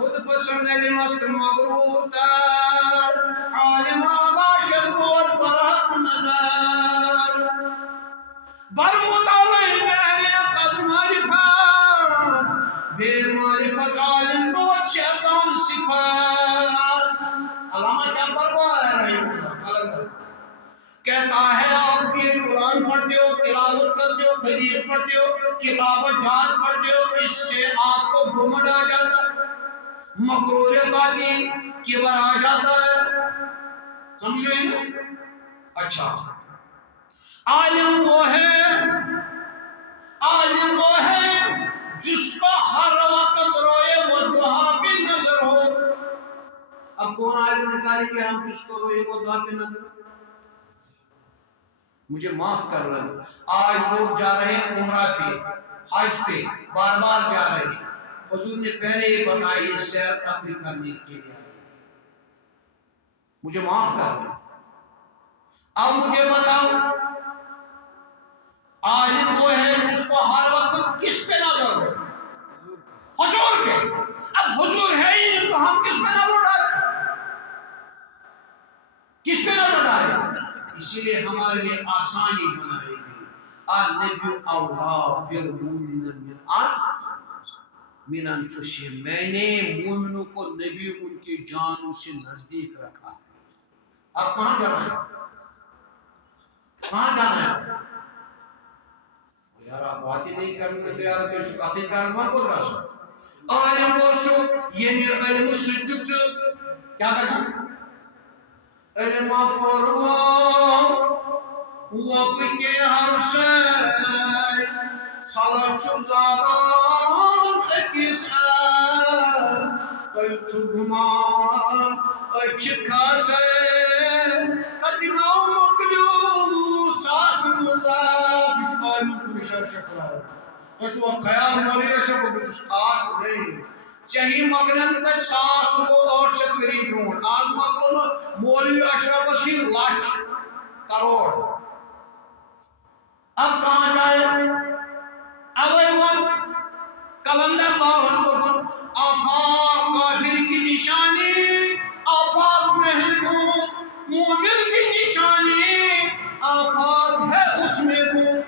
خود پسند علمست مغرور تر عالما باشد بود برحق نظر بر مطالع بہر قز معرفت بے معرفت عالم بود شیطان صفات علامہ کیا فرمایا رہی کہتا ہے آپ یہ قرآن پڑھتے ہو تلاوت کرتے ہو حدیث پڑھتے ہو کتاب جات پڑھتے ہو اس سے آپ کو گھمنڈ آ جاتا ہے مغروریت آتی کبر آ جاتا ہے سمجھ گئے نا اچھا عالم وہ ہے جس کو ہر وقت روئے وہ دعا پہ نظر ہو اب کون عالم نکالے کہ ہم کس کو روئے وہ دعا پہ نظر مجھے معاف کر رہا ہوں آج لوگ جا رہے ہیں عمرہ پہ حج پہ بار بار جا رہے ہیں حضور نے پہلے ہی بتایا یہ سیر تفریح کرنے کے لیے مجھے معاف کر رہا ہوں اب مجھے بتاؤ عالم وہ ہے جس کو ہر وقت کس پہ نظر ہو حضور پہ اب حضور ہے ہی نہیں تو ہم کس پہ نظر ڈالیں کس پہ نظر ڈالیں اسی لیے ہمارے لیے آسانی بنائی گئی النبی اولا بالمؤمنین من انفسہم میں نے مومنوں کو نبی ان کی جانوں سے نزدیک رکھا ہے اب کہاں جانا ہے کہاں جانا ہے یار آپ باتیں نہیں کرنے تو یار تو باتیں کرنا کو راسو عالم بوسو یہ میرا علم سچک کیا کہا علم پروا وہ کے ہر سے سالا چوزادان اکیس تو گمان اچھکا سے قدمہ مکلو ساس مزاد اشکال مکلشہ شکرہ تو چھو خیال مریشہ کو بس خاص نہیں چاہی مگلن تک ساس کو اور شکری برون آج مقلن مولی اشرف اسی لاچ کروڑ اب کہاں جائے اب ایوان کلندر لاہن تو آفاق کافر کی نشانی آفاق محبوب مومن کی نشانی آفاق ہے اس میں وہ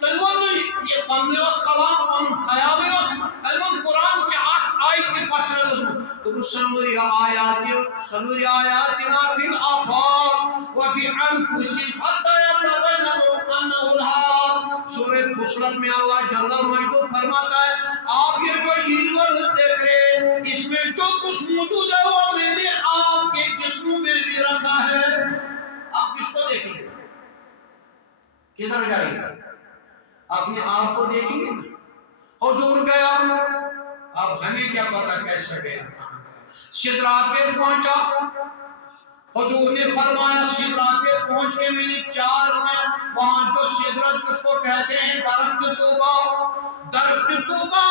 تلون یہ پندرہ کلام ان خیالیت تلون قرآن چاہت آئی کی پسر رسول تو سنوری آیاتنا فی الآفاق وفی انفسہم حتی یتبین انہ الحق سورہ فصلت میں اللہ جل مجدہ فرماتا ہے آپ یہ جو یونیورس دیکھ رہے ہیں اس میں جو کچھ موجود ہے وہ میں نے آپ کے جسموں میں بھی رکھا ہے آپ کس کو دیکھیں گے کدھر جائیں گے اپنے آپ کو دیکھیں گے حضور گیا اب ہمیں کیا پتا کیسے گیا سدرات پہ پہنچا حضور نے فرمایا سدرات پہ پہنچ کے میں نے 4 میں وہاں جو سدرت جس کو کہتے ہیں درخت توبہ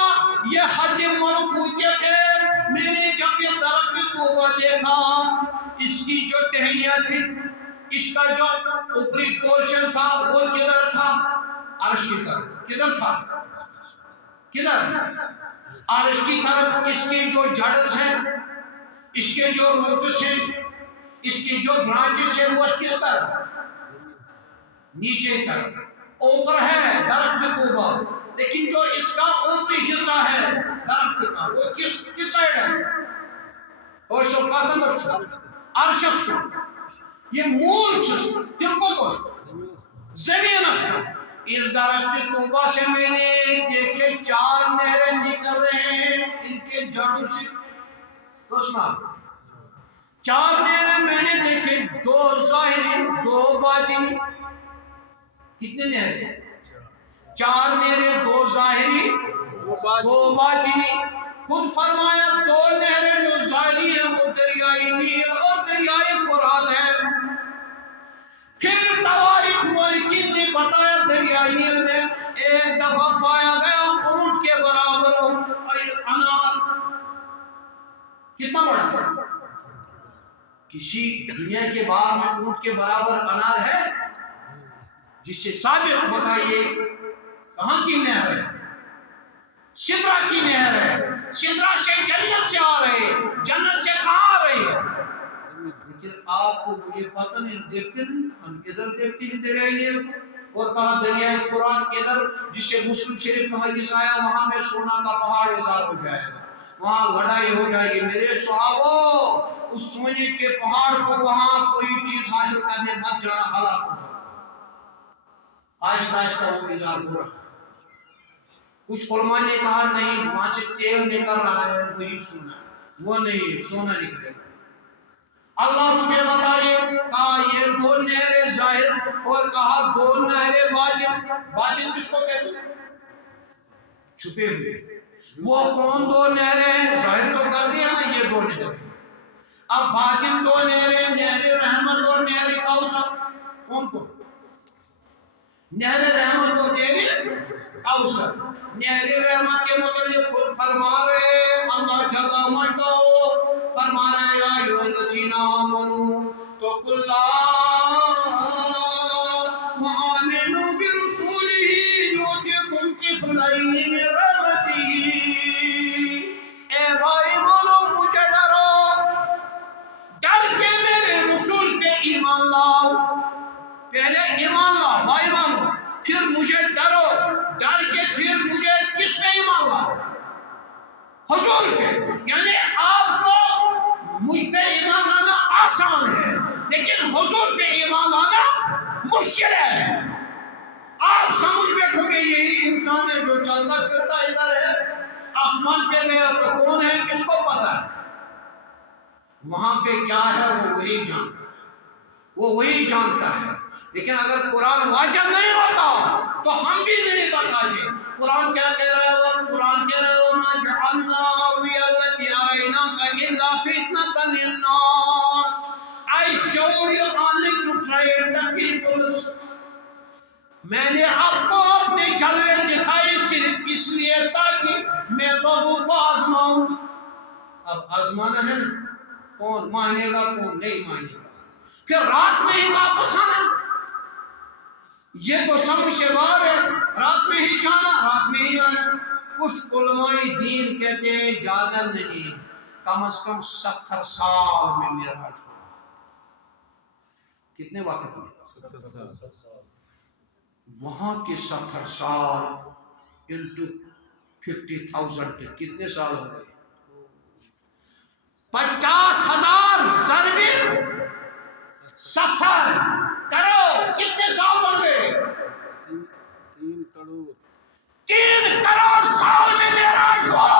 یہ حد ملکوتیت ہے میں نے جب یہ درخت توبہ دیکھا اس کی جو ٹہنیاں تھی اس کا جو اوپری پورشن تھا وہ کدھر تھا عرش کی طرف کدھر تھا کدھر عرش کی طرف اس کے جو جڑز ہیں اس کے جو روٹس ہیں اس کی جو برانچز ہیں وہ کس طرف نیچے طرف اوپر ہے درخت توبہ لیکن جو اس کا اوپری حصہ ہے درخت کا وہ کس سائیڈ ہے اور سب کہتا ہے عرشس کو یہ مول چیز تم کو بول زمین اس کا اس درخت توبہ سے میں نے دیکھے 4 نہریں نکل رہے ہیں ان کے جڑوں سے سنا 4 نہریں میں نے دیکھے 2 ظاہری 2 باطنی کتنے نہریں 4 نہریں 2 ظاہری 2 باطنی خود فرمایا 2 نہریں جو ظاہری ہیں وہ دریائے نیل اور دریائے فرات ہے پھر تواریخ مولکین نے بتایا دریائے نیل میں ایک دفعہ پایا گیا اونٹ کے برابر انار کتنا بڑا کسی دنیا کے باغ میں اونٹ کے برابر انار ہے جس سے ثابت ہوتا ہے یہ کہاں کی نہر ہے سدرا کی نہر ہے سدرہ سے جنت سے آ رہے ہیں، جنت سے کہاں آ رہے ہیں؟ لیکن آپ کو مجھے پتہ نہیں، ہم دیکھتے نہیں، ہم ادھر دیکھتے ہیں دریائے نیل کو، اور کہا دریائے فرات ادھر، جس سے مسلم شریف کا حدیث آیا وہاں میں سونا کا پہاڑ اظہار ہو جائے گا، وہاں لڑائی ہو جائے گی۔ میرے صحابو، اس سونے کے پہاڑ کو وہاں کوئی چیز حاصل کرنے مت جانا، ہلاک ہو جائے۔ آہستہ آہستہ وہ اظہار ہو رہا ہے۔ کچھ علماء نے کہا نہیں، وہاں سے تیل نکل رہا ہے وہی سونا ہے، وہ نہیں، سونا نکلے گا۔ اللہ مجھے بتائیے، کہا یہ دو نہریں ظاہر اور کہا دو نہریں باطن۔ باطن کس کو کہتے ہیں؟ چھپے ہوئے۔ وہ کون دو نہریں ہیں؟ ظاہر تو کر دیا نا یہ دو نہریں، اب باطن دو نہریں، نہر رحمت اور نہر کوثر، کون کو؟ نہر رحمت اور نہر کوثر۔ نہر رحمت کے متعلق خود فرما رہے اللہ جل مجدہ فرما رہے یا ایھا الذین آمنوا اتقوا اللہ وآمنوا برسولہ یؤتکم کفلین من رحمتہ۔ اے بھائی بولو مجھے ڈرو، ڈر کے میرے رسول پہ ایمان لاؤ۔ پہلے ایمان لاؤ، بھائی مانو، پھر مجھے ڈرو، ڈر کے پھر مجھے کس پہ ایمان لاؤ؟ حضور پہ۔ یعنی آپ کو مجھ پہ ایمان لانا آسان ہے، لیکن حضور پہ ایمان لانا مشکل ہے۔ آپ سمجھ بیٹھو گے یہی انسان ہے جو چلتا پھرتا ادھر ہے، آسمان پہ گیا تو کون ہے کس کو پتا ہے؟ وہاں پہ کیا ہے وہ وہی جانتا ہے، وہ وہی جانتا ہے۔ لیکن اگر قرآن واضح نہیں ہوتا تو ہم بھی نہیں بتاتے۔ قرآن کیا کہہ رہا ہے؟ وہ قرآن کہہ رہا ہے وَمَا جَعَلْنَا الَّتِي أَرَيْنَاكَ إِلَّا فِتْنَةً لِلنَّاسِ۔ I showed you only to try the people۔ میں نے آپ کو اپنے جلوے دکھائے صرف اس لیے تاکہ میں لوگوں کو آزماؤں۔ اب آزمانا ہے نا، کون مانے گا کون نہیں مانے گا، پھر رات میں ہی واپس آنا، یہ تو سمجھ سے باہر ہے۔ رات میں ہی جانا، رات میں ہی آنا۔ کچھ علماء دین کہتے ہیں زیادہ نہیں، کم از کم 70 سال میں معراج ہوا۔ کتنے وقت میں؟ 70 سال۔ وہاں کے 70 سال انٹو 50,000 کتنے سال ہو گئے؟ 50,000 ضرب 70 کرو کتنے سال بن گئے؟ 3 کروڑ۔ 3 کروڑ سال میں معراج ہوا۔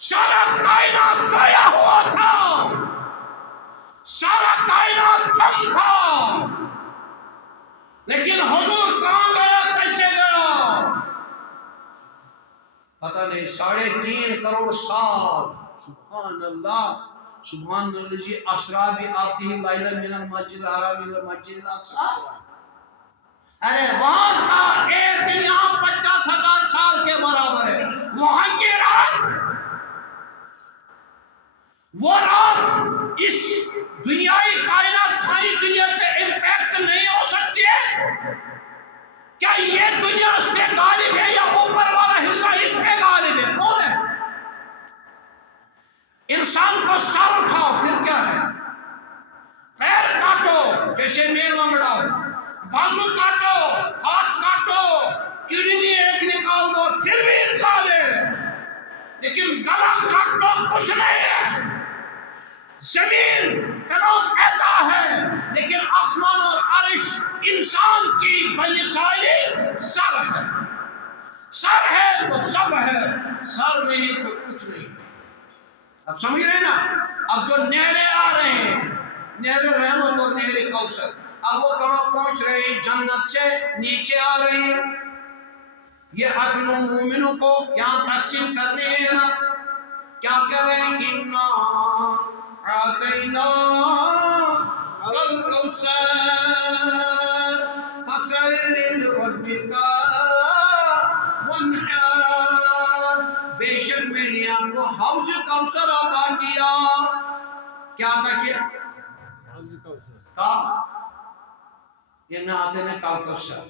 سارا کائنات سویا ہوا تھا، سارا کائنات تھم تھا، لیکن حضور کہاں گیا، کیسے گیا پتہ نہیں۔ 3.5 کروڑ سال۔ سبحان اللہ، سبحان الذی اسریٰ بعبدہ لیلا من المسجد الحرام الی المسجد الاقصی۔ ارے وہاں کا ایک دن یہاں 50,000 سال کے برابر ہے۔ وہاں کی رات، وہ رات اس دنیائی کائنات خائی دنیا پہ امپیکٹ نہیں ہو سکتی ہے؟ کیا یہ دنیا اس پہ غالب ہے یا اوپر والا حصہ اس پہ غالب ہے؟ کون ہے؟ انسان کو سر اٹھاؤ پھر کیا ہے؟ پیر کاٹو جیسے میں لنگڑا ہوں، بازو کاٹو، ہاتھ کاٹو، کڈنی ایک نکال دو پھر بھی انسان ہے، لیکن گلا کاٹ دو کچھ نہیں ہے۔ زمین کلام ایسا ہے، لیکن آسمان اور عرش انسان کی بنسائی سر ہے۔ سر ہے تو سب ہے، سر نہیں تو کچھ نہیں۔ اب سمجھ رہے نا؟ اب جو نہریں آ رہے ہیں، نہر رحمت اور نہر کوثر، اب وہ کہاں پہنچ رہے ہیں؟ جنت سے نیچے آ رہے ہیں۔ یہ اپن مومنوں کو یہاں تقسیم کرنے ہیں نا، کیا کہہ رہے ہیں؟ اِنَّا أَعْطَيْنَاكَ الْكَوْثَرَ فَصَلِّ لِرَبِّكَ وَانْحَرْ۔ بے شک میں نے آپ کو حوض کوثر عطا کیا۔ کیا عطا کیا؟ حوض کوثر۔ کہا اِنَّا أَعْطَيْنَاكَ الْكَوْثَرَ۔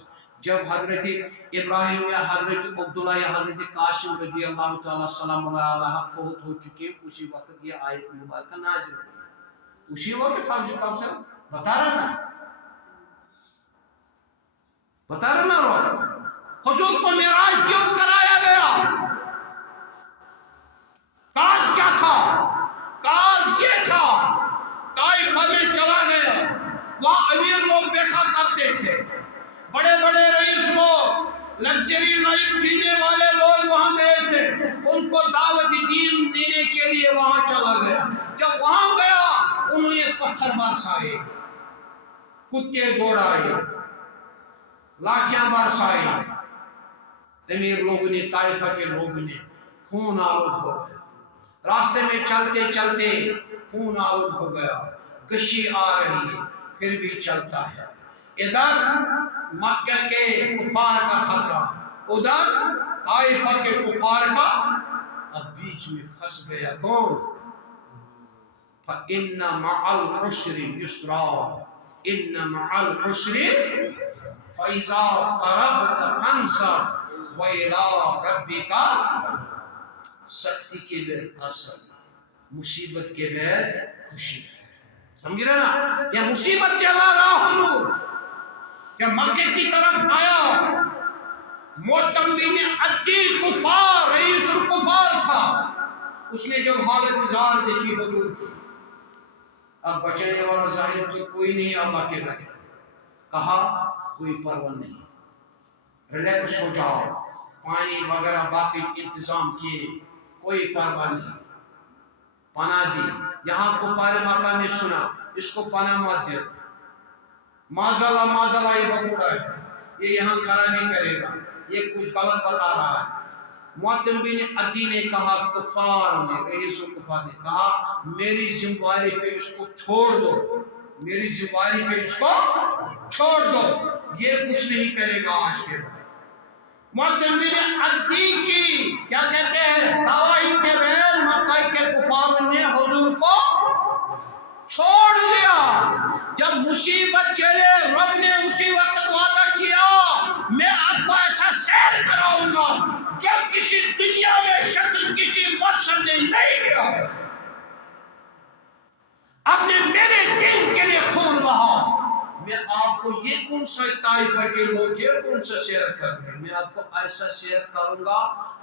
جب حضرت ابراہیم یا حضرت عبداللہ یا حضرت قاسم رضی اللہ تعالیٰ سلام علیہ فوت ہو چکے اسی وقت یہ آیت مبارکہ نازل ہوئی. اسی وقت حوض کوثر بتا رہا نا رو حضور کو معراج کیوں کرایا گیا؟ کاز کیا تھا؟ کاز یہ تھا طائف میں چلا گیا، وہاں امیر لوگ بیٹھا کرتے تھے، بڑے بڑے رئیس لوگ، لگژری لائف جینے والے لوگ وہاں گئے تھے، ان کو دعوت دین دینے کے لیے وہاں چلا گیا. جب وہاں گیا انہوں نے پتھر برسائے، کتے دوڑائے، لاٹھیاں برسائی. امیر لوگوں نے، طائفہ کے لوگوں نے خون آلود ہو گیا. راستے میں چلتے چلتے خون آلود ہو گیا، کشی آ رہی ہے پھر بھی چلتا ہے. ادھر مکہ کے کفار کا خطرہ، ادھر طائفہ کے کفار کا. اب بیچ میں پھنس گیا کون؟ فَإِنَّ مَعَ الْعُسْرِ يُسْرًا إِنَّ مَعَ الْعُسْرِ فَإِذَا فَرَغْتَ فَانصَبْ وَإِلَىٰ رَبِّكَ. سختی کے بعد آسان، مصیبت کے بعد خوشی. سمجھ رہے نا؟ یہ مصیبت چلا رہا حضور کہ مکے کی طرف آیا، معتمین عدی کفار، رئیس الکفار تھا. اس نے جب حالت زار دیکھی حضور کی، اب بچانے والا ظاہر تو کوئی نہیں اللہ کے بغیر، کہا کوئی پرواہ نہیں، ریلیکس ہو جاؤ، پانی وغیرہ باقی انتظام کیے، کوئی پرواہ نہیں. پناہ دی. یہاں کفار مکہ نے سنا اس کو پناہ مت دے، مازالہ یہ بکوڑا ہے، یہ یہاں کھڑا نہیں کرے گا، یہ کچھ غلط بتا رہا ہے. معتم بن عدی نے کہا، کفار نے، رئیس الکفار نے کہا میری ذمہ داری پہ اس کو چھوڑ دو، میری ذمہ داری پہ اس کو چھوڑ دو، یہ کچھ نہیں کرے گا آج کے بعد. معتم بن عدی کی کیا کہتے ہیں دعوائی کے بعد مکہ کے کفار نے حضور کو چھوڑ دیا. جب مصیبت چلے رب نے اسی وقت وعدہ کیا میں آپ کو ایسا سیر کراؤں گا جب کسی دنیا میں شخص کسی مقصد نے نہیں کیا. آپ نے میرے دین کے لیے خون بہا. میں آپ کو یہ کون سا طائفہ کے لوگ یہ کون سا شیئر کر رہے ہیں، میں آپ کو ایسا شیئر کروں گا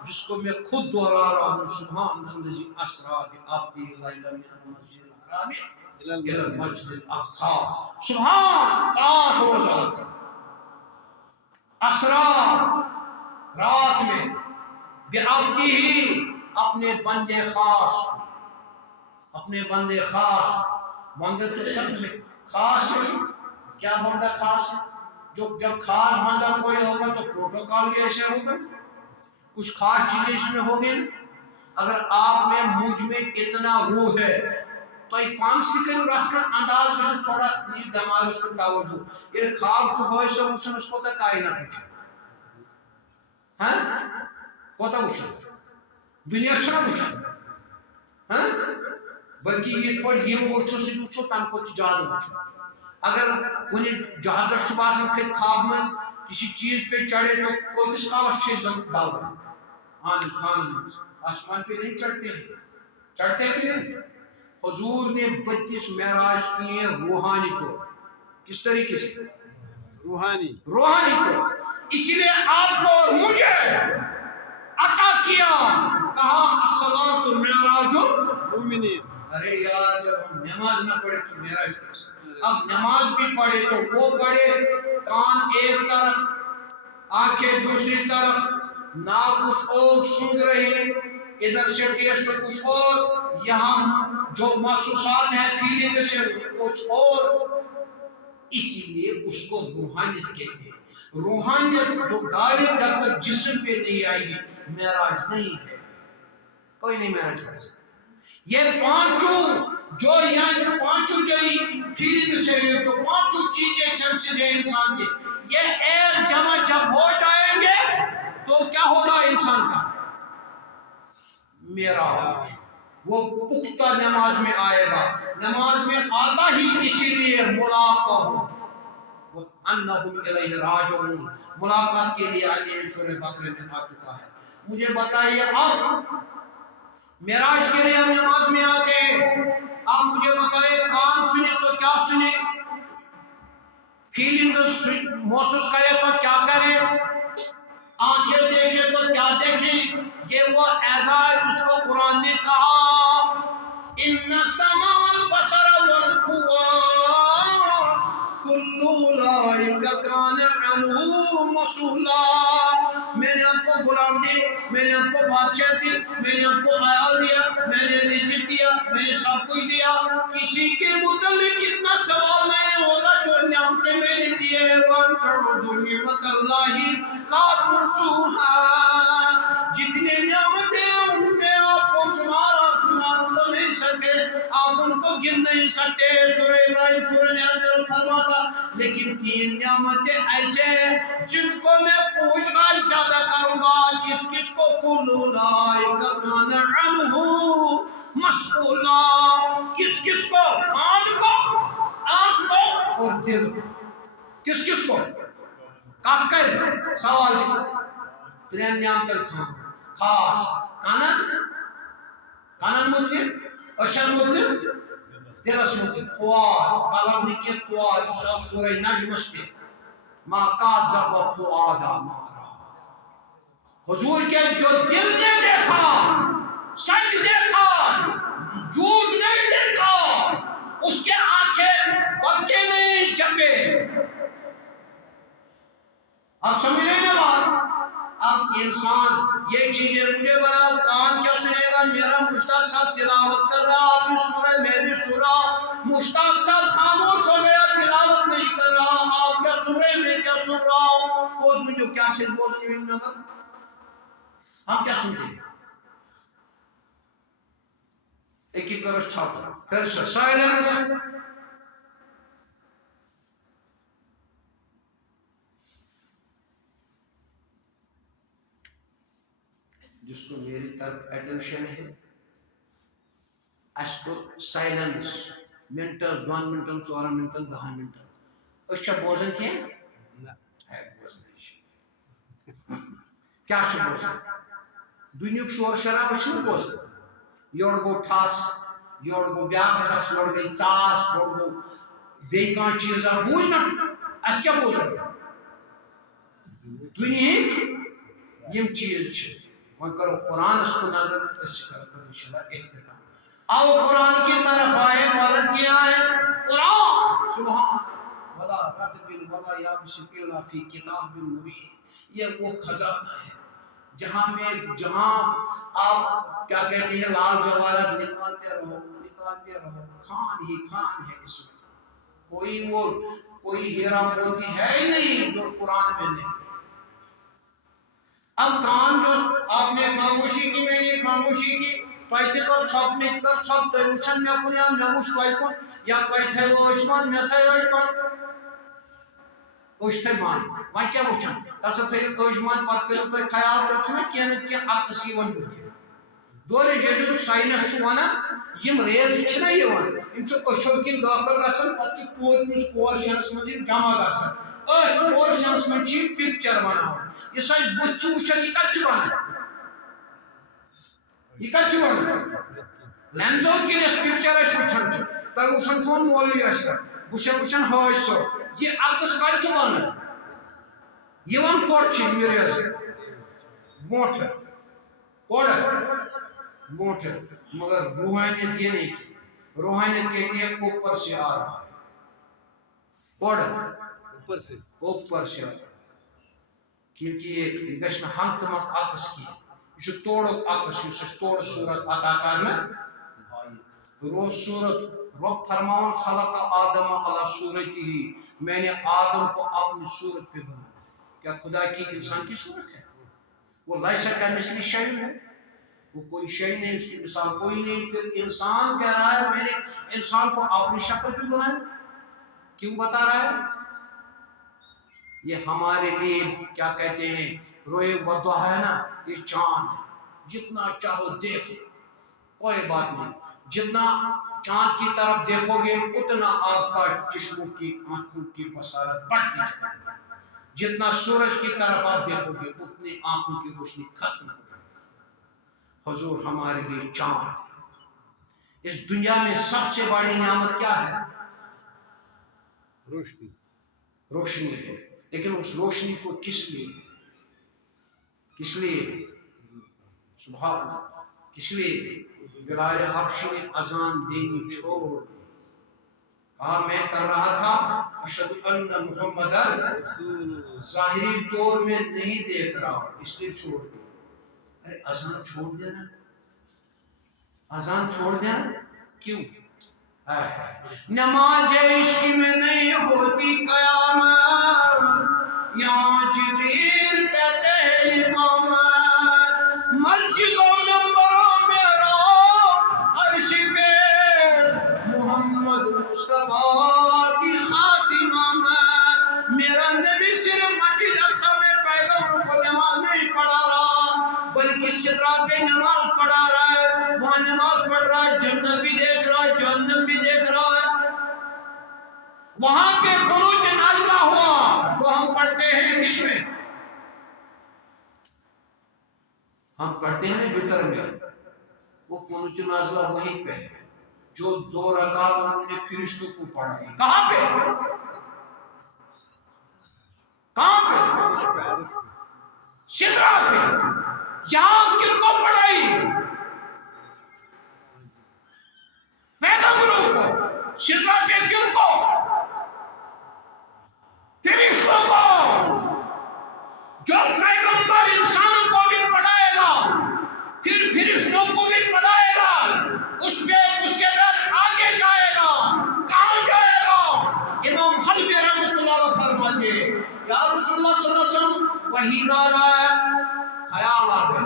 جس کو میں خود دہرا رہا ہوں. سبحان الذی اسریٰ بعبدہ لیلا من المسجد الحرام الی المسجد الاقصی. سبحان پاک ہو ذات اسریٰ، رات میں، بعبدہ اپنے بندے خاص کو، اپنے بندے خاص. بندے تو سب میں خاص ہے. کیا بندہ خاص ہے؟ جو جب خاص بندہ کوئی ہوگا تو پروٹوکال بھی ایسے ہوگا، کچھ خاص چیزیں اس میں ہوگی. اگر آپ میں مجھ میں اتنا روح ہے تو ایک پانس تکر رسکن انداز میں سے تھوڑا یہ دماغ اس کو توجہ یہ خواب جو ہوئے سے وچھن اس کو تا کائنات وچھن. ہاں کوتا وچھن دنیا چھنا وچھن، ہاں بلکہ یہ پر یہ وچھو سے وچھو تم کو جادو وچھن. اگر کن جہاز باسان کھت خواب میں کسی چیز پہ چڑھے تو کوتس کالس چیز دور خان آسمان پہ نہیں چڑھتے ہیں، چڑھتے بھی نہیں. حضور نے 32 معراج کیے روحانی طور. کس طریقے سے؟ روحانی طور. اس لیے آپ کو اور مجھے عطا کیا، کہا الصلاۃ معراج المؤمنین. ارے یار جب ہم نماز نہ پڑھے تو معراج کیسے؟ اب نماز بھی پڑھے تو وہ پڑھے کان ایک طرف آنکھیں دوسری طرف، ناک کچھ اور سونگ رہی ہے، ادھر سے ٹیسٹ کچھ اور، یہاں جو محسوسات ہیں فیلنگ سے کچھ اور. اسی لیے اس کو روحانیت کہتے ہیں. روحانیت جو غالب جب تک جسم پہ نہیں آئے گی معراج نہیں ہے. کوئی نہیں معراج کر سکتا. یہ پانچوں جو یعنی پانچوں جو فیلنگ سے جو پانچوں چیزیں سینسز ہیں انسان کے، یہ ایک جمع جب ہو جائیں گے تو کیا ہوگا انسان کا معراج. وہ پختہ نماز میں آئے گا. نماز میں آتا ہی اسی لیے ملاقہ ہو. وہ انہم الیہ راجعون، ملاقات کے لیے آئے سورہ بقرہ میں آ چکا ہے۔ مجھے بتائیے اب معراج کے لیے ہم نماز میں آتے ہیں، آپ مجھے بتائیے کان سنے تو کیا سنے، فیلنگز محسوس کرے تو کیا کرے، آنکھیں دیکھے تو کیا دیکھیں؟ یہ وہ اعزاز جس کو قرآن نے کہا ان السمع والبصر والفؤاد کل اولئک کان عنہ مسئولا۔ میں نے آپ کو غلام دی، میں نے آپ کو بادشاہ دی، میں نے آپ کو عیال دیا، میں نے رزق دیا، میں نے سب کچھ دیا، کسی کے متعلق اتنا سوال نہیں ہوگا جو نعمتیں میں نے دیے ہیں۔ وَأَن تَعُدُّوا نِعْمَتَ اللَّهِ لَا تُحْصُوهَا، جتنے نعمتیں ہیں ان میں آپ کو شمار تو نہیں سکتے، آپ ان کو گن نہیں سکتے۔ سورہ ابراہیم سورہ نے اندر فرماتا، لیکن تین نعمتیں ایسے ہیں جن کو میں پوچھ گچھ زیادہ کروں گا، کس کس کو؟ کل اولئک کان عنہ مسئولا، کس کس کو؟ کان کو، آنکھ کو اور دل، کس کس کو؟ کات کر سوال جی ترین نعمتن خاص کانن، کانن مطلب اشر مطلب دلس مطلب فؤاد، قلم نکی فؤاد سورہ نجمس کے ما کاذب فؤاد ما رأى، حضور کے جو دل نے دیکھا سچ دیکھا جھوٹ نہیں دیکھا، اس کے آنکھیں پلکے نہیں جھپے۔ آپ سمجھ رہے ہیں بات؟ اب انسان یہ چیزیں مجھے بنا، کان کیا سنے گا؟ میرا مشتاق صاحب تلاوت کر رہا، آپ بھی سورہ میں بھی سن رہا، مشتاق صاحب خاموش ہو گیا تلاوت نہیں کر رہا، آپ کیا سن رہے میں کیا سن رہا ہوں، اس میں جو کیا چیز بوزنی ہوئی نگر ہم کیا سنتے ہیں؟ ایک ہی کرو چھاپا پھر سے سائلنس۔ جس کو میری طرف اٹینشن ہے اس کو سائلنس منٹس 2 منٹن 4 منٹن 10 منٹن اس چھا بوزن کیا ہے بوزن کیا چھا بوزن دنیا شور شراب چھا بوزن یور گو ٹھاس یور گو بیاک ٹھاس یور گئی ژاس یور گو بیٚیہِ کانٛہہ چیٖزا بوٗزنا اَسہِ کیٛاہ بوزن دُنیہٕکۍ یِم چیٖز چھِ وۄنۍ کرو قرآنس کو نظر اس کرو انشاءاللہ اختتام۔ اب قرآن کی طرف آئے پلٹ کیا ہے قرآن سبحان ولا رتب ولا یابس الا فی کتاب مبین، یہ وہ خزانہ ہے جہاں آپ کیا کہتے ہیں لال جواہرات نکالتے رہو خان ہی خان ہے اس میں، کوئی ہیرا موتی ہے ہی نہیں جو قرآن میں نہیں۔ اب کان جو آپ نے خاموشی کی میں نے خاموشی کی تۄہہِ تہِ کٔر ژھۄپ مےٚ تہِ کٔر ژھۄپ تُہۍ وٕچھن مےٚ کُن یا مےٚ وٕچھ تۄہہِ کُن یا تۄہہِ تھٲیوٕ أچھ بنٛد مےٚ تھٲے أچھ بنٛد أچھ تھٲے بنٛد وۄنۍ کیٛاہ وٕچھن تَلہٕ سا تھٲیِو أچھ بنٛد پتہٕ کٔرِو تُہۍ خیال تۄہہِ چھُو نا کینٛہہ نتہٕ کینٛہہ عکس یِوان بٕتھِ دورِ جدیدُک ساینس چھُ ونان یِم ریز چھِنا یِوان یِم چھِ أچھو کِنۍ دٲخل گژھان پتہٕ چھُ پوٗتمِس پورشنس منٛز یِم جمع گژھان أتھۍ پورشنس منٛز چھِ یِم پکچر بناوان یُس اَسہِ بُتھِ چھُ وٕچھان یہِ کتہِ چھُ بنان یہ کت لینزو کن اس پکچر اس وچھان تھی وچھان چون مولوی اشرف وچھان حاج صاحب یہ عکس کت بنان یہ کوٹ میرز موٹ کوڑ موٹ مگر روحانیت یہ نہیں کی روحانیت کہتی ہے اوپر سے آ رہا کوڑ اوپر سے آ رہا کیونکہ یہ گشن ہم تمک عکس کی یہ توڑک عکس یہ توڑ صورت عطا کرنا روز صورت رب فرماؤن خلق آدم علی صورتی ہی میں نے آدم کو اپنی صورت پہ بنایا کیا خدا کی انسان کی صورت ہے وہ لیسا کمثلہ شیء ہے وہ کوئی شیء نہیں اس کی مثال کوئی نہیں پھر انسان کہہ رہا ہے میں نے انسان کو اپنی شکل پہ بنایا کیوں بتا رہا ہے یہ ہمارے لیے کیا کہتے ہیں روئے وضحا ہے نا یہ چاند ہے جتنا چاہو دیکھ کوئی بات نہیں جتنا چاند کی طرف دیکھو گے اتنا آپ کا چشموں کی آنکھوں کی بصارت بڑھتی جائے گی، جتنا سورج کی طرف آپ دیکھو گے اتنی آنکھوں کی روشنی ختم ہو جائے گی۔ حضور ہمارے لیے چاند، اس دنیا میں سب سے بڑی نعمت کیا ہے؟ روشنی، روشنی ہے، لیکن اس روشنی کو کس لیے، کس لیے؟ سبحان اللہ، کس لیے؟ بلال حبشی نے اذان دینی چھوڑ دی، کہا میں کر رہا تھا اشہد ان محمد رسول، ظاہری طور میں نہیں دیکھ رہا اس لیے چھوڑ دی۔ ارے اذان چھوڑ دینا، اذان چھوڑ دینا کیوں؟ نماز عشق میں نہیں ہوتی قیامت، یہاں جبریل کہتے ہیں قومت، مسجدوں ممبروں محراب عرش پہ محمد مصطفیٰ کی خاص امامت۔ میرا نبی صرف مسجد اقصی میں پیغمبروں کو نماز نہیں پڑھا رہا بلکہ سدرہ پہ نماز پڑھا رہا ہے، وہاں نماز پڑھ رہا ہے، جنت بھی دیکھ رہا ہے، جہنم بھی دیکھ رہا ہے۔ وہاں پہ قنوت نازلہ ہوا جو ہم پڑھتے ہیں کس میں؟ ہم پڑھتے ہیں نا وتر میں، وہ قنوت نازلہ وہیں پہ ہے جو 2 رکعت انہوں نے فرشتوں کو پڑھا ہے۔ کہاں پہ؟ کہاں پہ؟ سدرہ پہ۔ یہاں کن کو پڑھائی؟ پیغمبروں کو۔ سدرہ پہ کن کو؟ فرشتوں کو۔ جو پیغمبر انسان کو بھی پڑھائے گا پھر فرشتوں کو بھی پڑھائے گا، اس کے بعد آگے جائے گا، کہاں جائے گا؟ امام حلبی رحمۃ اللہ علیہ فرماتے ہیں یا رسول اللہ صلی اللہ علیہ وسلم وحی لا رہا ہے، خیال آ گیا،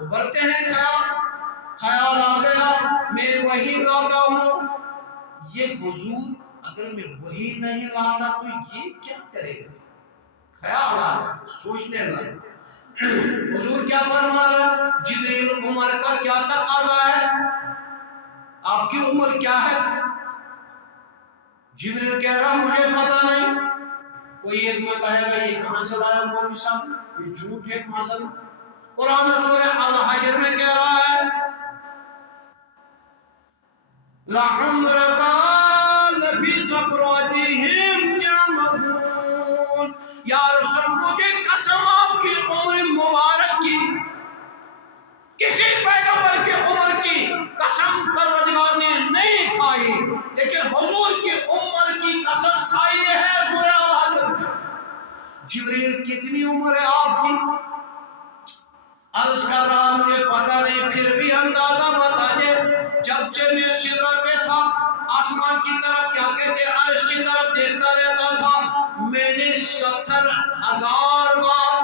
ابھرتے ہیں خیال آ گیا، میں وحی لاتا ہوں۔ یہ حضور اگر میں وحی نہیں لاتا تو یہ کیا کرے گا؟ خیال آ گیا، سوچنے لگا۔ حضور کیا فرما رہا؟ جبریل عمر کا کیا تقاضا ہے؟ آپ کی عمر کیا ہے؟ جبریل کہہ رہا مجھے پتا نہیں۔ کوئی ایک میں کہے گا یہ کہاں سے لایا مولوی صاحب، یہ جھوٹ ہے معاذ اللہ۔ قرآن سورہ الحجر میں کہہ رہا ہے لَعُمْرَكَ لَفِي سَكْرَاتِهِمْ يَعْمَهُونَ۔ یا رسول مجھے قسم آپ کی عمر مبارک کی، کسی پیغمبر کی عمر کی قسم پروردگار نے نہیں کھائی، لیکن حضور کی عمر کی قسم کھائی ہے سورہ الحجر میں۔ جبریل کتنی عمر ہے آپ کی؟ عرض کر رہا مجھے پتا نہیں، پھر بھی اندازہ بتا دے۔ جب سے میں سدرہ پہ تھا آسمان کی طرف کیا کہتے عرش کی طرف دیکھتا رہتا تھا، میں نے 70,000 بار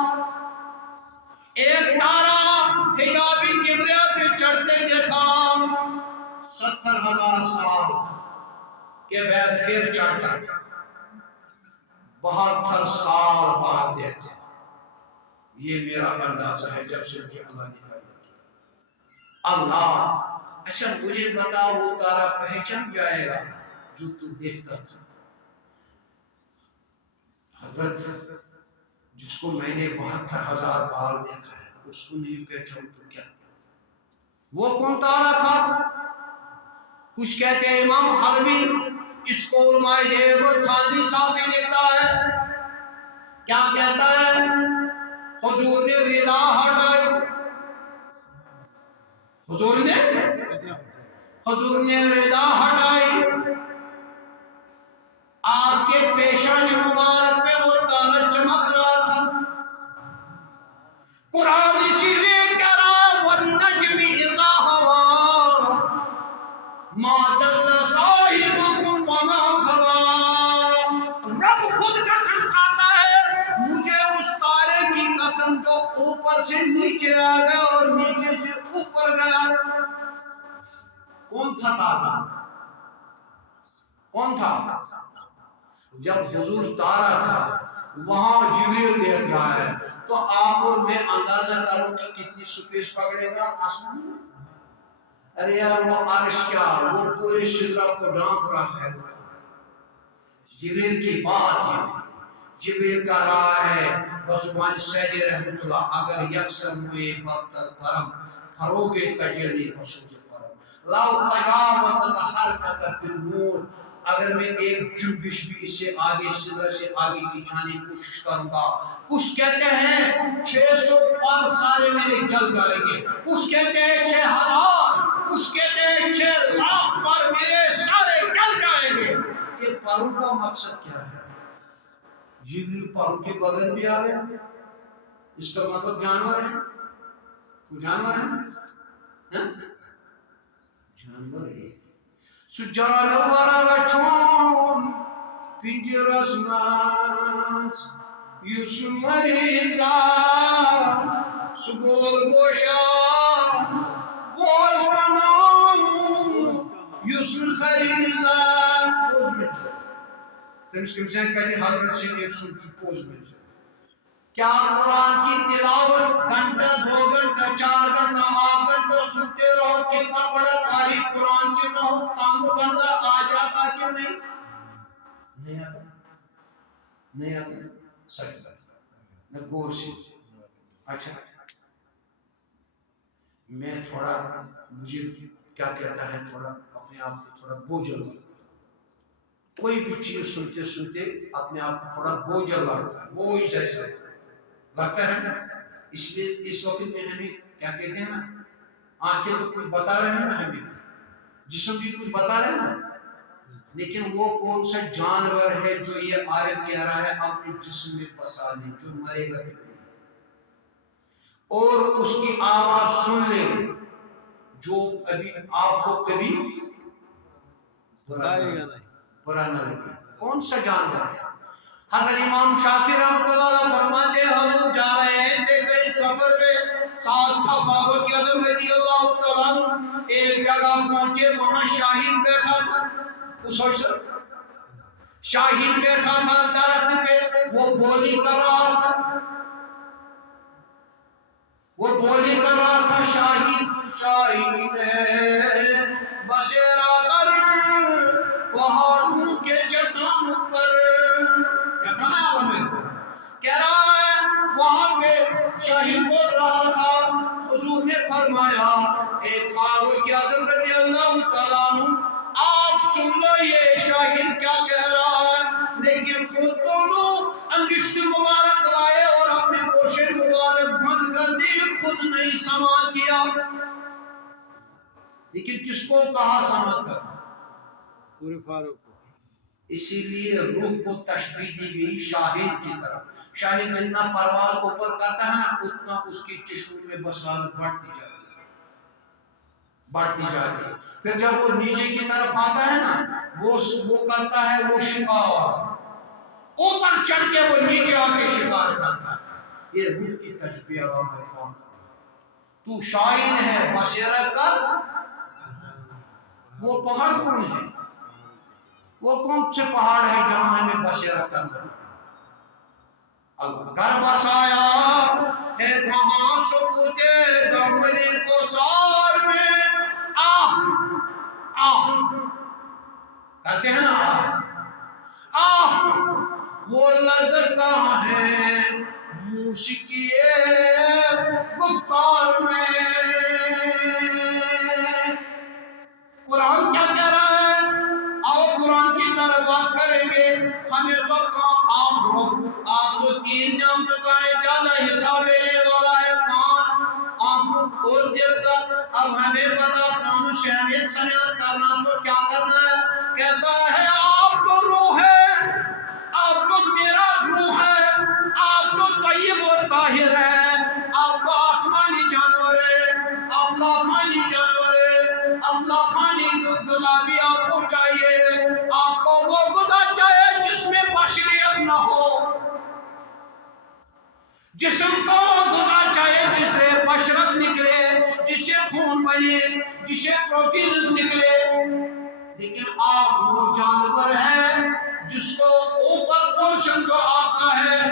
ایک تارا حجابی کبریا پہ چڑھتے دیکھا، 70,000 سال کے بعد پھر چڑھتا تھا، 72 سال بعد دیکھا۔ یہ میرا اندازہ ہے جب سے مجھے اللہ نے پیدا کیا۔ اللہ اچھا مجھے بتا وہ تارا پہچان جائے گا جو تو دیکھتا تھا؟ حضرت جس کو میں نے 72,000 بار دیکھا ہے اس کو نہیں پہچان تو کیا؟ وہ کون تارا تھا؟ کچھ کہتے ہیں امام حلبی، اس کو علماء دیوبند تھانوی صاحب بھی دیکھتا ہے، کیا کہتا ہے؟ حضور نے رضا ہٹائی، حضور نے رضا ہٹائی، آپ کے پیشانی مبارک پہ وہ تارا چمک رہا تھا۔ قرآن اسی لیے کہہ رہا وَالنَّجْمِ إِذَا هَوَىٰ مَا ضَلَّ صَاحِبُكُمْ وَمَا غَوَىٰ۔ رب خود قسم کھاتا ہے مجھے اس تارے کی قسم جو اوپر سے نیچے آ گیا اور نیچے سے اوپر گیا۔ کون تھا تارا؟ کون تھا؟ جب حضور تارا تھا وہاں جبریل دیکھ رہا ہے تو آپ اور میں اندازہ کروں کہ کتنی سپیس پکڑے گا آسمان میں؟ ارے یار وہ عرش کیا، وہ پورے شجرہ کو ڈھانپ رہا ہے. جبریل کی بات ہے، جبریل کا رہا ہے بزبان سید رحمت اللہ، اگر یکسر موئے برتر پرم پھروگے تجلی بسوز پرم لاؤ تجاوز حرکت فی النور. اگر میں ایک جنبش بھی اس سے آگے سدرہ سے آگے کی جانے کی کوشش کروں گا، کچھ کہتے ہیں 600 پر سارے میرے جل جائیں گے، کچھ کہتے ہیں 6000، کچھ کہتے ہیں 6 لاکھ پر میرے سارے جل جائیں گے. یہ پروں کا مقصد کیا ہے؟ جبریل پروں کے بغل بھی آ گیا، اس کا مطلب جانور ہے، وہ جانور ہے، جانور ہے. سو جانور رچون پنجرس منز یس مریضا سو گول گوشا گوش کنون یس خریضا پوز میں چھو. تمس کم سے کہتے حضرت سے ایک سن چھو پوز میں چھو. کیا قرآن کی تلاوت گھنٹہ 2 گھنٹہ 4 گھنٹہ 8 گھنٹہ سنتے رہو، کتنا بڑا قاری قرآن کی نہ ہو، تنگ بندہ آ جاتا کہ نہیں؟ نہیں آتا، نہیں آتا. سچ بات میں غور سے. اچھا میں تھوڑا، مجھے کیا کہتا ہے، تھوڑا اپنے آپ کو تھوڑا بوجھل لگتا ہے. کوئی بھی چیز سنتے سنتے اپنے آپ کو تھوڑا بوجھل لگتا ہے، بوجھ جیسے لگتا ہے. اس لیے اس وقت میں ہمیں کیا کہتے ہیں نا، آنکھیں تو کچھ بتا رہے ہیں نا، ہمیں جسم بھی کچھ بتا رہے ہیں نا، لیکن وہ کون سا جانور ہے جو یہ عارف کہہ رہا ہے اپنے جسم میں بسا لے، جو مرے گا بھی اور اس کی آواز سن لے، جو ابھی آپ کو کبھی بتائے گا نہیں، برا نہ لگے. کون سا جانور ہے؟ حضرت امام شافعی رحمۃ اللہ علیہ فرماتے ہیں حضرت جا رہے تھے کئی سفر پہ، ساتھ تھا فاروق اعظم رضی اللہ تعالیٰ عنہ. ایک جگہ پہنچے، وہاں شاہین بیٹھا تھا، اس وقت شاہین بیٹھا تھا درخت پہ، وہ بولی کر رہا تھا، وہ بولی کر رہا تھا. شاہین شاہین ہے بسیرا کر پہاڑوں کے چٹانوں پر، کیا تھا نا عالم میں کہہ رہا ہے. وہاں پہ شاہین بول رہا تھا، حضور نے فرمایا اے فاروق اعظم رضی اللہ تعالیٰ عنہ، آپ سن لو یہ شاہین کیا کہہ رہا ہے، لیکن خود دونوں انگشت مبارک لائے اور اپنے گوشے مبارک بند کر دی، خود نہیں سماعت کیا. لیکن کس کو کہا سماعت کر؟ پورے فاروق کو. اسی لیے روح کو تشبیہ دی گئی شاہین کی طرف. شاہین جتنا پرواز اوپر کرتا ہے نا، اتنا اس کی چشموں میں بصارت بڑھتی جاتی ہے، بڑھتی جاتی ہے. پھر جب وہ نیچے کی طرف آتا ہے نا، وہ کرتا ہے وہ شکار، اوپر چڑھ کے وہ نیچے آ کے شکار کرتا ہے. یہ روح کی تشبیہ ہے. کون تو شاہین ہے بصیرت کر، وہ پہاڑ کون ہے؟ وہ کون سے پہاڑ ہے جہاں ہمیں بصیرت کرنا ہے؟ اللہ کر بسایا ہے کہاں سکوت دملی کو سار میں، آہ آہ کہتے ہیں نا، آہ آہ وہ لذت کہاں ہے موسیقی گفتار میں. قرآن کیا کہہ رہا ہے؟ آؤ قرآن کی طرف بات کریں گے. ہمیں تو آپ تو 3 نعمتوں کا زیادہ حصہ لینے والا ہے، کان آنکھوں اور دل کا. اب ہمیں بتا کانوں سے ہمیں سماعت کرنا تو کیا کرنا ہے؟ کہتا ہے آپ تو روح ہے، آپ تو میرا روح ہے، آپ تو طیب اور طاہر ہے، آپ تو آسمانی جانور ہے، آپ لافانی جانور ہے، آپ لافانی غذا بھی آپ کو چاہیے. آپ کو وہ غذا چاہیے جس میں بشریت نہ ہو، جسم کو غذا چاہیے جس سے بشرت نکلے، جس سے خون بنے، جس سے پروٹینز نکلے. لیکن آپ وہ جانور ہیں جس کو اوپر پورشن جو آپ کا ہے،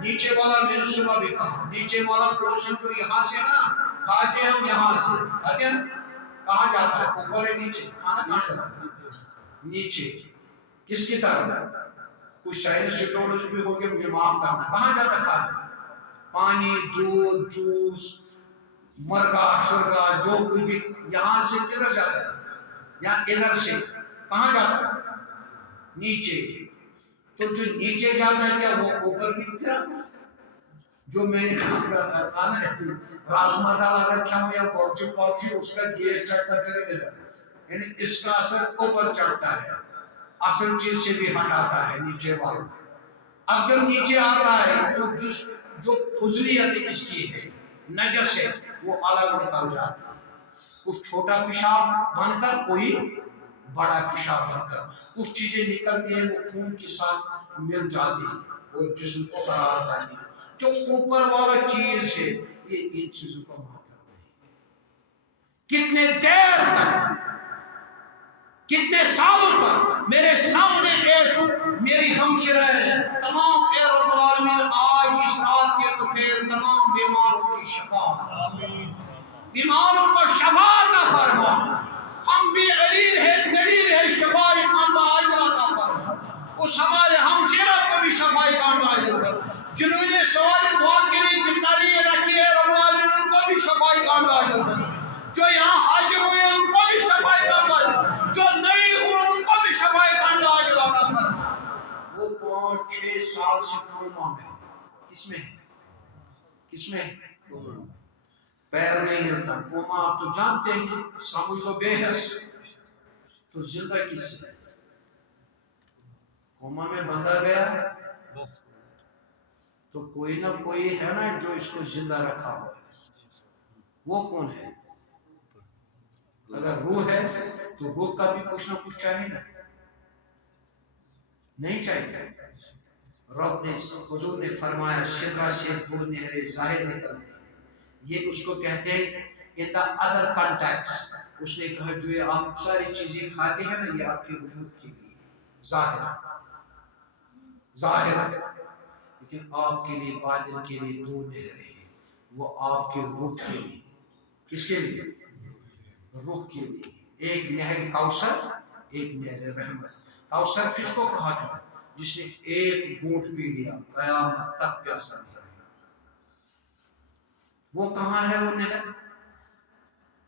نیچے والا میں نے صبح بھی کہا، نیچے والا پورشن جو یہاں سے ہے نا، کھاتے ہم یہاں سے، کھاتے ہیں کہاں جاتا ہے؟ اوپر ہے نیچے؟ کھانا کہاں جاتا ہے؟ نیچے. کس کی طرف؟ کچھ سائنس سٹولوجی بھی ہوگی، مجھے معاف کرنا. کہاں جاتا ہے کھانا؟ پانی، دودھ، جوس، مرغا شرغا جو کچھ بھی یہاں سے کدھر جاتا ہے؟ یا ادھر سے کہاں جاتا ہے؟ نیچے. تو جو نیچے جاتا ہے کیا وہ اوپر بھی پھر آتا ہے؟ جو میں نے کہا نا رازما ڈالا رکھا ہوں یا پاؤچی اس کا گیس چڑھتا کرے گا، یعنی اس کا اثر اوپر چڑھتا ہے، اصل چیز سے بھی ہٹاتا ہے نیچے والا. اب جب نیچے آتا ہے تو جو فضلیت اس کی ہے، نجس ہے، وہ الگ نکل جاتا ہے. کچھ چھوٹا پیشاب بن کر کوئی بڑا پیشاب بن کر، کچھ چیزیں نکلتی ہیں وہ خون کے ساتھ مل جاتی ہیں اور جسم کو قرار پاتی ہیں. جو اوپر والا چیز ہے یہ ان چیزوں کا مہتر نہیں. کتنے دیر تک، کتنے سالوں تک میرے سامنے ایک میری ہمشرہ ہے. تمام اے رب العالمین آج اس رات کے توفیل تمام بیماروں کی شفا، بیماروں کو شفا عطا فرما. ہم بھی علیل ہے، ذلیل ہے، شفا کاملہ عاجلہ عطا فرما. اس ہمارے ہمشیرہ کو بھی شفا کاملہ عاجلہ فرما. جنہوں نے سوال دعا کے لیے ذمہ داری رکھی ہے رب العالمین ان کو بھی شفا کاملہ عاجلہ فرما. جو یہاں حاضر ہوئے ان کو بھی شفا کاملہ عاجلہ، جو نہیں ہوئے ان کو بھی شفا کاملہ عاجلہ عطا فرما. وہ 5-6 سال سے کوما میں، کس میں ہے؟ کس میں ہے؟ پیر نہیں ہلتا. کوما آپ تو جانتے ہیں، سمجھ لو بے حس. تو زندہ کس ہے؟ کوما میں بندہ گیا بس تو کوئی نہ کوئی ہے نا جو اس کو زندہ رکھا ہوا ہے. وہ کون ہے؟ اگر روح ہے تو روح کا بھی کچھ نہ کچھ چاہیے نا، نہیں چاہیے. رب نے حضور نے فرمایا شدرا سے 2 نہریں ظاہر نکلتی ہیں. یہ اس کو کہتے ہیں in the other context. اس نے کہا جو یہ آپ ساری چیزیں کھاتے ہیں نا یہ آپ کے وجود کے لیے ظاہر، لیکن آپ کے لیے باطن کے لیے 2 نہریں ہیں. وہ آپ کے روح کے لیے. کس کے لیے؟ روح کے لیے. ایک نہر کوثر، ایک نہر رحمت. کوثر کس کو کہا تھا؟ جس نے ایک گھونٹ پی لیا قیامت تک پیاسا نہیں رہے. وہ کہاں ہے وہ نہر؟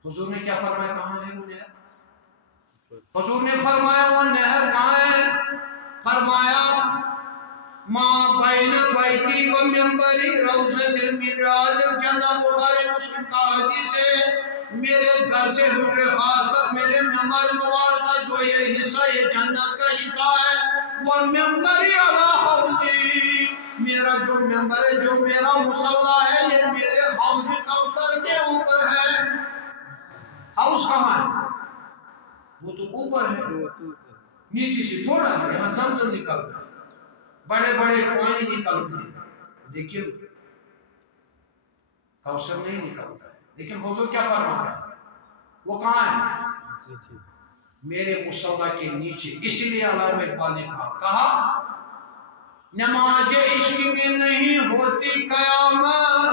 حضور نے کیا فرمایا کہاں ہے وہ نہر؟ حضور نے فرمایا وہ نہر کہاں ہے؟ فرمایا ما بین بیتی و منبری روضۃ من ریاض الجنہ. بخاری مسلم کا حدیث ہے. میرے گھر سے حضور خاص تک میرے منبر مبارک کا جو یہ حصہ یہ جنت کا حصہ ہے. وہ منبری علی حوضی، میرا جو منبر ہے جو میرا مصلی ہے یہ میرے حوض کوثر کے اوپر ہے. حوض کہاں ہے؟ وہ تو اوپر ہے، نیچے سے تھوڑا ہے. یہاں زمزم نکلتا ہے، بڑے بڑے پانی نکلتے ہیں، لیکن کوثر نہیں نکلتا ہے. لیکن حضور کیا فرماتا ہے؟ وہ کہاں ہے؟ میرے مصلی کے نیچے. اس لیے علامہ اقبال نے کہا نماز عشق میں نہیں ہوتی قیامت،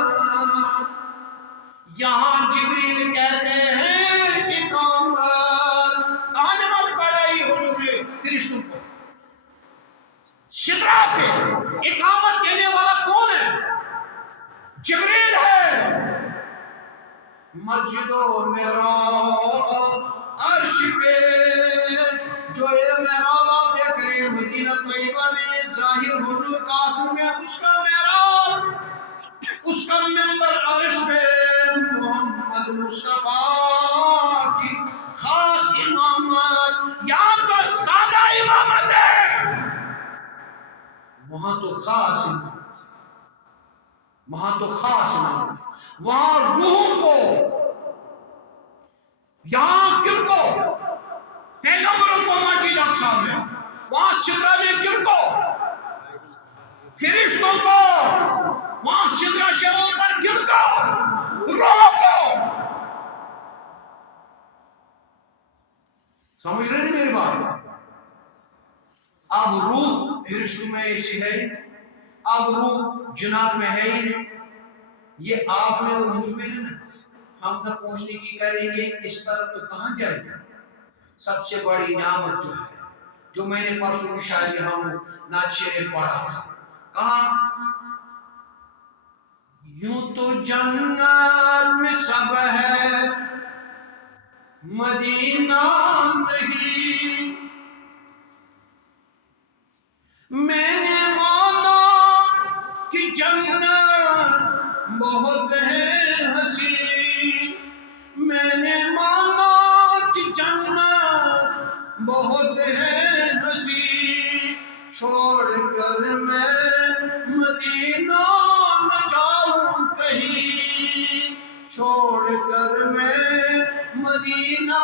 یہاں جبریل کہتے ہیں اقامت. کہاں نماز پڑھائی حضور نے فرشتوں کو؟ سدرا پہ. اقامت دینے والا کون ہے؟ جبریل ہے. مسجد و محراب عرش پہ جو یہ محراب آپ دیکھ رہے ہیں مدینہ طیبہ میں ظاہر حضور کا اصل میں اس کا محراب، اس کا منبر عرش پہ محمد مصطفیٰ کی خاص امامت. یہاں تو سادہ امامت ہے، وہاں تو خاص امامت، وہاں تو خاص امامت. وہاں روح کو، یہاں کن کو؟ پیغمبروں کو مسجد اقصی میں. وہاں سدرا میں کن کو؟ فرشتوں کو. وہاں سدرا سے اوپر کن کو؟ روح کو. سمجھ رہے نہیں میری بات؟ اب روح فرشتوں میں ایسی ہے، اب روح جنات میں ہے ہی نہیں. یہ آپ میں اور مجھ میں ہے نا. ہم نہ پہنچنے کی کریں گے اس طرح تو کہاں جائیں گے؟ سب سے بڑی نعمت جو ہے، جو میں نے پرسوں شاید یہاں ناچے نے پڑھا تھا، کہاں یوں تو جنت میں سب ہے مدینہ نہیں، میں نے مانا کہ جنت بہت ہے حسین، میں نے مانا کہ جنت بہت ہے حسین، چھوڑ کر میں مدینہ نہ جاؤں کہیں، چھوڑ کر میں مدینہ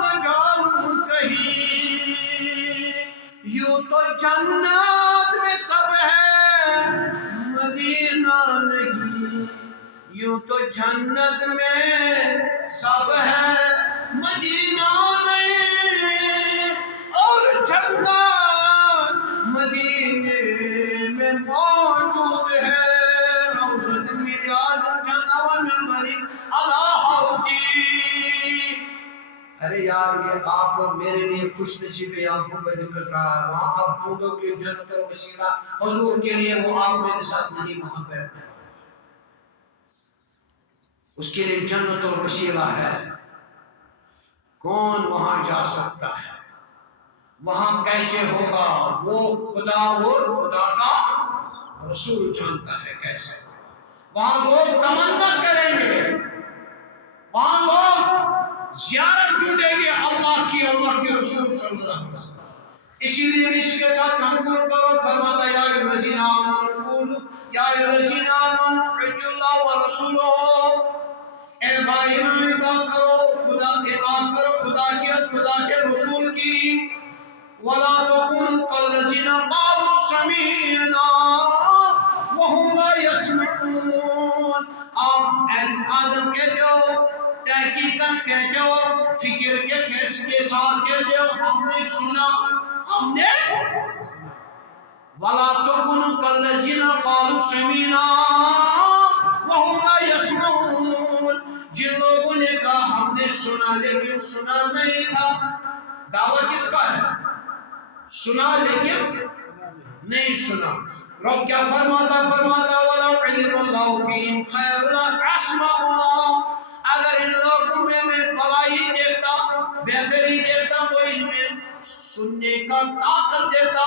نہ جاؤں کہیں، یوں تو جنت میں سب ہے مدینہ نہیں، یوں تو جنت میں سب ہے مدینہ نہیں، اور جنت مدینے میں موجود ہے، روضۃ من ریاض الجنہ ومنبر علی حوضی۔ ارے یار یہ آپ میرے لیے خوش نصیب ہے، آپ کو میں ذکر رہا ہے، وہاں آپ ڈھونڈو کہ جنت اور وسیلہ حضور کے لیے، وہ آپ میرے ساتھ نہیں وہاں پہ، اس کے لیے جنت اور وسیلہ ہے، کون وہاں جا سکتا ہے، وہاں کیسے ہوگا، وہ خدا اور خدا کا رسول جانتا ہے کیسے ہوگا، وہاں لوگ تمنا کریں گے، وہاں لوگ زیارت ڈھونڈیں گے اللہ کے رسول صلی اللہ علیہ وسلم۔ اسی لیے اس کے ساتھ کنکلوڈ کرو، فرماتا یا الذین آمنوا قولوا یا الذین آمنوا اطیعوا اللہ ورسولہ، اے بھائی میں اطاعت کرو، اطاعت کرو خدا کے رسول کی، ولا تکونوا کالذین قالوا سمعنا وهم لا يسمعون، آپ اعتقاداً کہتے ہو، تحقیقاً کہتے ہو، فکر کے ساتھ کہتے ہو ہم نے سنا، ہم نے وَلَا تَكُونُوا كَالَّذِينَ قَالُوا سَمِعْنَا وَهُمْ لَا يَسْمَعُونَ، جن لوگوں نے کہا ہم نے سنا لیکن سنا نہیں تھا، دعویٰ کس کا ہے؟ سنا لیکن نہیں سنا۔ رب کیا فرماتا وَلَوْ عَلِمَ اللَّهُ فِيهِمْ خَيْرًا لَأَسْمَعَهُمْ، اگر ان لوگوں میں بھلائی دیکھتا، بہتری دیکھتا تو ان میں سننے کا طاقت دیتا،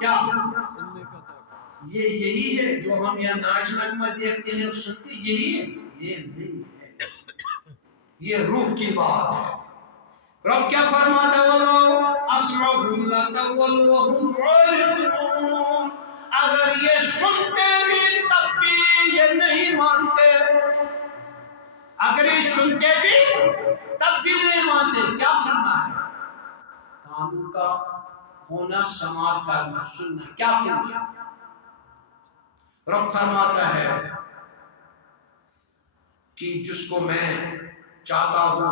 کیا؟ سننے کا طاقت، یہی ہے جو ہم یہاں ناچ نغمہ دیکھتے ہیں اور سنتے، یہی ہے؟ یہ نہیں ہے، یہ روح کی بات ہے۔ رب کیا فرماتا وَلَوْ أَسْمَعُهُمْ لَتَوَّلُّوا وَهُمْ مُعْرِضُونَ، اگر یہ سنتے بھی تب بھی یہ نہیں مانتے، اگر یہ سنتے بھی تب بھی نہیں مانتے، کیا سننا ہے؟ کانوں کا ہونا، سماعت کرنا، سننا، کیا سننا؟ رب فرماتا ہے کہ جس کو میں چاہتا ہوں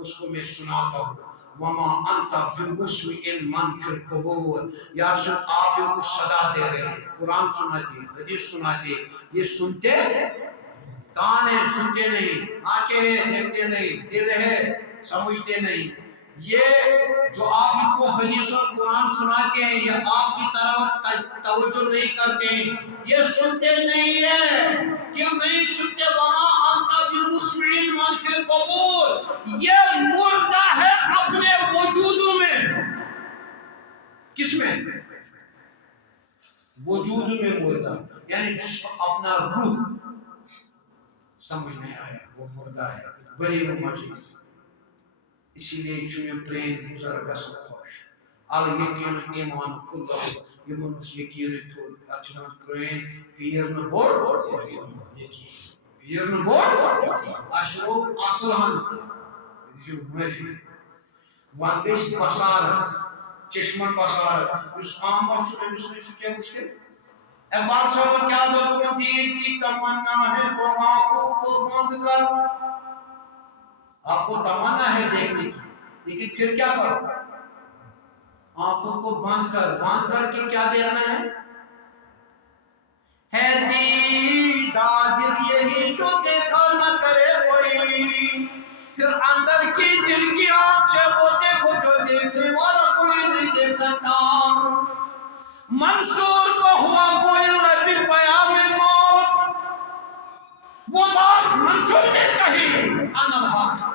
اس کو میں سناتا ہوں، وَمَا أَنْتَ بِمُسْمِعٍ مَنْ فِي الْقُبُورِ، یا سن آپ ان کو صدا دے رہے ہیں، قرآن سنا دے، حدیث سنا دے، یہ سنتے کان ہے، سنتے نہیں، آنکھیں ہیں دیکھتے نہیں، دل ہے سمجھتے نہیں، یہ جو آپ ان کو حدیث اور قرآن سناتے ہیں یہ آپ کی طرف توجہ نہیں کرتے ہیں، یہ سنتے نہیں ہیں، کیوں نہیں سنتے؟ وَمَا أَنْتَ بِمُسْمِعٍ مَنْ فِي الْقُبُورِ، یہ مردہ ہے اپنے وجود میں، کس میں؟ وجود میں مردہ، یعنی جس کو اپنا روح سمجھ نہیں آیا وہ مردہ ہے، بڑی مجھے، اسی لیے چونیں پرین بزرگ اس خوش آل یقین ایمان کلہ یمن اس یقین تو اچھنا پرین پیر نبور یقین پیر نبور اشرو اصلان جو موفی وانگیش بسارت چشمن بسارت اس آمار چھوڑے اس نے شکیا مشکل ایک بار صاحب کیا دو تمہیں دین کی تمنا ہے تو آنکھوں کو بند کر، آپ کو تمنا ہے دیکھنے کی لیکن پھر کیا کرو؟ آنکھوں کو بند کر کے کیا دیکھنا ہے دیدار دیدہ دل یہی جو دیکھا نہ کرے کوئی، پھر اندر کی دل کی آنکھ سے وہ دیکھو جو دیکھنے والا کوئی نہیں دیکھ سکتا۔ منصور کو ہوا کوئی لبی پیام موت، وہ بات منصور نے کہی انا الحق۔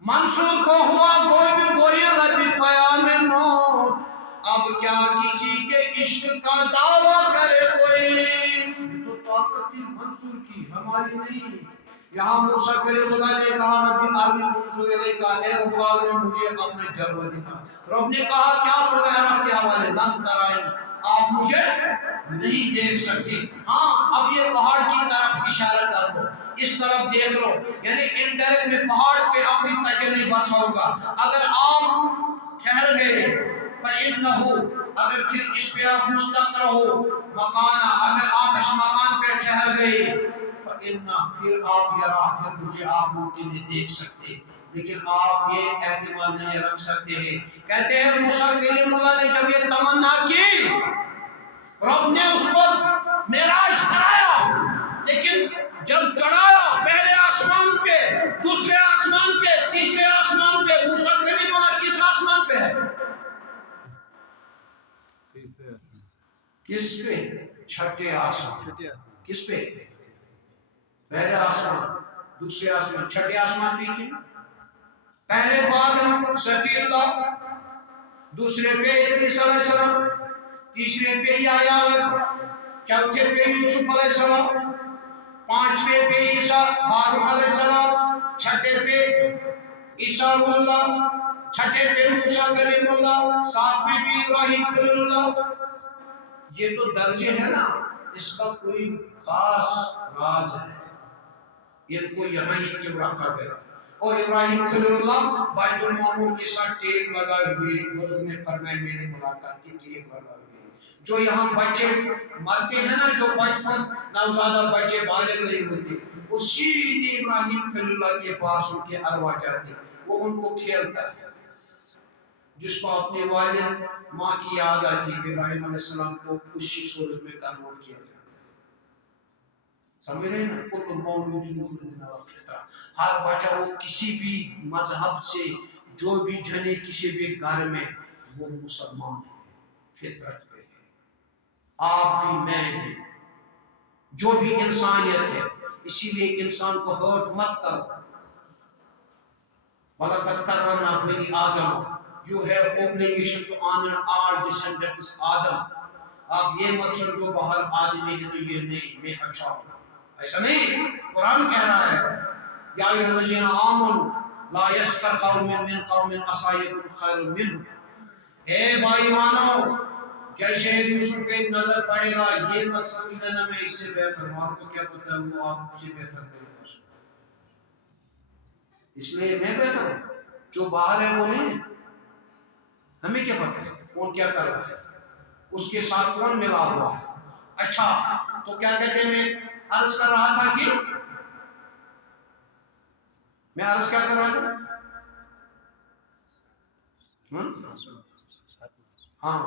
منصور کو ہوا کوئی لبی پیام موت، اب کیا کسی کے عشق کا دعویٰ کرے کوئی۔ یہ تو طاقت تھی منصور کی، ہماری نہیں۔ یہاں موسیٰ کلیم اللہ نے کہا ربی ارنی انظر الیک، اے رب العالمین مجھے اپنے جلوہ دکھا۔ رب نے کہا کیا سورہ عرب کے حوالے، لن ترائنی، آپ مجھے نہیں دیکھ سکتے۔ ہاں اب یہ پہاڑ کی طرف اشارہ کر دو، اس طرف دیکھ لو، یعنی انڈائریکٹ میں پہاڑ پہ اپنی تجلی برساؤں گا۔ اگر آپ ٹھہر گئے فَإِنَّهُ، اگر پھر اس پہ آپ مستقر ہو، مکانہ، اگر آپ اس مکان پہ ٹھہر گئے فَإِنَّ، پھر آپ یرا، پھر مجھے آپ ممکن ہے دیکھ سکتے، لیکن آپ یہ احتمال نہیں رکھ سکتے ہیں۔ کہتے ہیں موسیٰ کلیم اللہ نے جب یہ تمنا کی، رب نے اس کو معراج کرایا، لیکن جب چڑھایا پہلے آسمان پہ، دوسرے آسمان پہ، تیسرے آسمان پہ، موسیٰ کلیم اللہ کس آسمان پہ ہے؟ کس پہ؟ چھٹے آسمان۔ کس پہ؟ پہلے آسمان، دوسرے آسمان، چھٹے آسمان پہ کیوں؟ پہلے بادل صفی اللہ، دوسرے پہ ادریس علیہ السلام، تیسرے پہ یحییٰ علیہ السلام، چوتھے پہ یوسف علیہ السلام، پانچویں پہ عیسیٰ ہارون علیہ السلام، چھٹے پہ عیسیٰ روح اللہ، چھٹے پہ موسیٰ کلیم اللہ، ساتویں پہ ابراہیم خلیل اللہ۔ یہ تو درجے ہیں نا، اس کا کوئی خاص راز ہے، ان کو یہاں ہی کیوں رکھا گیا۔ اور ابراہیم خلیل اللہ بیت المعمور کے ساتھ ٹیک لگائے ہوئے، حضور نے فرمایا میرے ملاقات کی ٹیک لگائے ہوئے۔ جو یہاں بچے مرتے ہیں نا، جو بچپن نوزادہ بچے بالغ نہیں ہوتے، وہ سیدھے ابراہیم خلیل اللہ کے پاس ان کے ارواح جاتے، وہ ان کو کھیلتا ہے۔ جس کو اپنے والد ماں کی یاد آتی ہے، ابراہیم علیہ السلام کو اسی صورت میں کنورٹ کیا جاتا ہے۔ سمجھ رہے ہیں نا؟ کل مولود یولد علی الفطرہ، ہر بچہ وہ کسی بھی مذہب سے جو بھی جنے کسی بھی گھر میں، وہ مسلمان ہے، فطرت پہ ہے۔ آپ بھی میں بھی، جو بھی انسانیت ہے، اسی لیے انسان کو ہرٹ مت کرو۔ وَلَقَدْ كَرَّمْنَا بَنِي آدَمَ، You have obligation to honor all descendants Adam۔ آپ یہ مت سمجھو باہر آدمی ہے تو یہ نہیں، میں اچھا ہوں، ایسا نہیں۔ قرآن کہہ رہا ہے یا ایھا الذین آمنوا لا یسخر قوم من قوم عسى ان یکونوا خیرا منهم۔ اے بھائی مانو، جیسے ایک دوسرے پہ نظر پڑے گا یہ مت سمجھ لینا میں اس سے بہتر ہوں، آپ کو کیا پتہ ہے وہ آپ سے بہتر میرے پاس، اس لیے میں بہتر ہوں۔ جو باہر ہے وہ نہیں، ہمیں کیا پتہ ہے کون کیا کر رہا ہے، اس کے ساتھ کون ملا ہوا ہے۔ اچھا تو کیا کہتے ہیں، میں عرض کر رہا تھا کہ میں عرض کیا کر رہا تھا، ہاں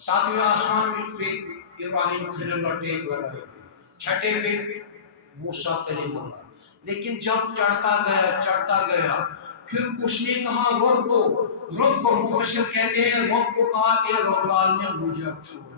ساتویں آسمان پہ ابراہیم خلیل اللہ ٹیک لگائے، چھٹے پہ موسیٰ کلیم اللہ۔ لیکن جب چڑھتا گیا پھر اس نے کہا رب کو مفسر کہتے ہیں رب کو کہا اے رب العالمین مجھے اب چھوڑ۔